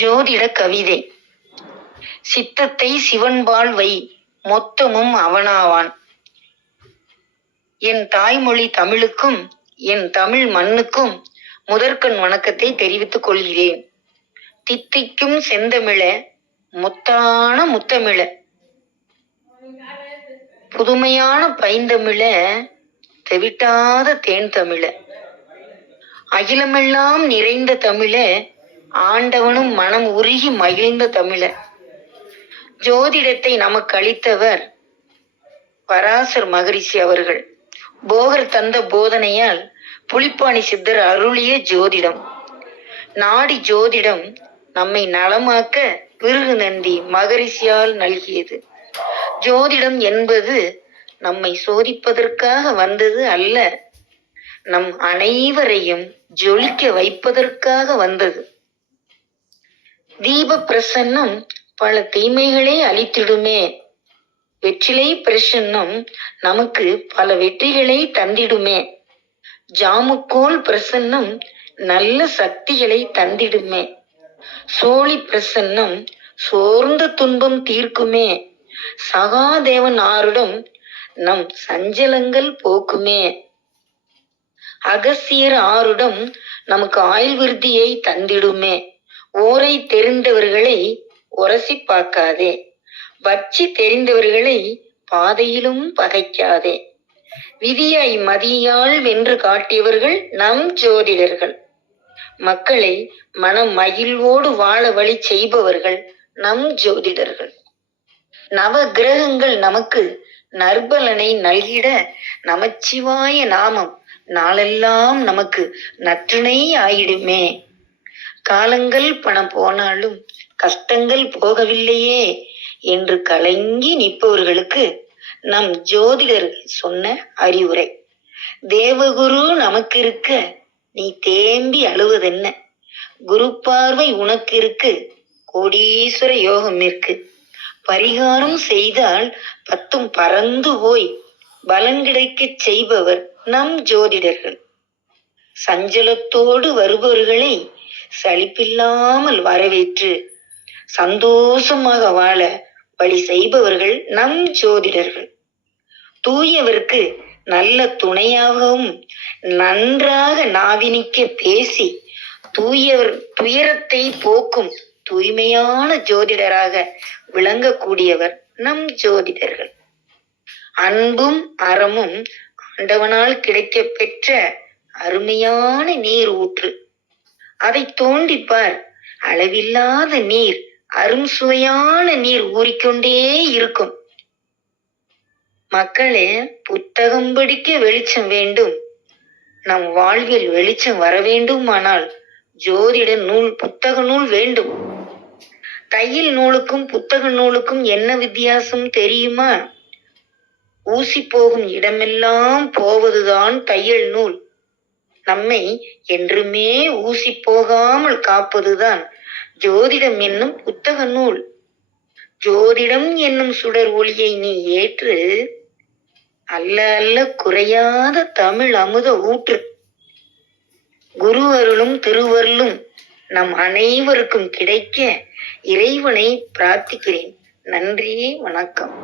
ஜோதிட கவிதை. சித்தத்தை சிவன்பால் வை, மொத்தமும் அவனாவான். என் தாய்மொழி தமிழுக்கும் என் தமிழ் மண்ணுக்கும் முதற்கண் வணக்கத்தை தெரிவித்துக் கொள்கிறேன். தித்திக்கும் செந்தமிழ, முத்தான முத்தமிழ, புதுமையான பைந்தமிழ, தெவிட்டாத தேன் தமிழ, அகிலமெல்லாம் நிறைந்த தமிழ, ஆண்டவனும் மனம் உருகி மகிழ்ந்த தமிழ. ஜோதிடத்தை நமக்கு அளித்தவர் பராசர் மகரிஷி அவர்கள். போகர் தந்த போதனையால் புலிப்பாணி சித்தர் அருளிய ஜோதிடம். நாடி ஜோதிடம் நம்மை நலமாக்க பிருகு நந்தி மகரிஷியால் நல்கியது. ஜோதிடம் என்பது நம்மை சோதிப்பதற்காக வந்தது அல்ல, நம் அனைவரையும் ஜொலிக்க வைப்பதற்காக வந்தது. தீப பிரசன்னம் பல தீமைகளை அளித்திடுமே, வெற்றிலை பிரசன்னம் நமக்கு பல வெற்றிகளை தந்திடுமே, ஜாமுக்கோல் பிரசன்னம் நல்ல சக்திகளை தந்திடுமே, சோழி பிரசன்னம் சோர்ந்த துன்பம் தீர்க்குமே, சகாதேவன் ஆருடம் நம் சஞ்சலங்கள் போக்குமே, அகசியர் ஆருடம் நமக்கு ஆயுள் விருத்தியை தந்திடுமே. ஓரை தெரிந்தவர்களை உரசி பார்க்காதே, வச்சி தெரிந்தவர்களை பாதையிலும் பகைக்காதே. விதியை மதியால் வென்று காட்டியவர்கள் நம் ஜோதிடர்கள். மக்களை மனம் மகிழ்வோடு வாழ வழி செய்பவர்கள் நம் ஜோதிடர்கள். நவ கிரகங்கள் நமக்கு நற்பலனை நல்கிட நமச்சிவாய நாமம் நாளெல்லாம் நமக்கு நற்றுணை ஆயிடுமே. காலங்கள் பணம் போனாலும் கஷ்டங்கள் போகவில்லையே என்று கலங்கி நிற்பவர்களுக்கு நம் ஜோதிடர்கள் சொன்ன அறிவுரை. தேவகுரு நமக்கு இருக்க நீ தேம்பி அழுவதென்ன, குரு பார்வை உனக்கு இருக்கு, கோடீஸ்வர யோகம் இருக்கு. பரிகாரம் செய்தால் பத்தும் பறந்து போய் பலன் கிடைக்க செய்பவர் நம் ஜோதிடர்கள். சஞ்சலத்தோடு வருபவர்களை சலிப்பில்லாமல் வரவேற்று சந்தோஷமாக வாழ வழி செய்பவர்கள் நம் ஜோதிடர்கள். தூயவருக்கு நல்ல துணையாகவும் நன்றாக நாவினிக்க பேசி தூயவர் துயரத்தை போக்கும் தூய்மையான ஜோதிடராக விளங்கக்கூடியவர் நம் ஜோதிடர்கள். அன்பும் அறமும் ஆண்டவனால் கிடைக்க பெற்ற அருமையான நீர் ஊற்று. அதை தோண்டிப்பார், அளவில்லாத நீர், அரும் சுவையான நீர் ஊறிக்கொண்டே இருக்கும். மக்களே, புத்தகம் படிக்க வெளிச்சம் வேண்டும். நம் வாழ்வில் வெளிச்சம் வர வேண்டுமானால் ஜோதிட நூல், புத்தக நூல் வேண்டும். தையல் நூலுக்கும் புத்தக நூலுக்கும் என்ன வித்தியாசம் தெரியுமா? ஊசி போகும் இடமெல்லாம் போவதுதான் தையல் நூல். நம்மை என்றுமே ஊசி போகாமல் காப்பதுதான் ஜோதிடம் என்னும் புத்தக நூல். ஜோதிடம் என்னும் சுடர் ஒளியை நீ ஏற்று, அல்ல அல்ல குறையாத தமிழ் அமுத ஊற்று. குரு அருளும் திருவருளும் நம் அனைவருக்கும் கிடைக்க இறைவனை பிரார்த்திக்கிறேன். நன்றி, வணக்கம்.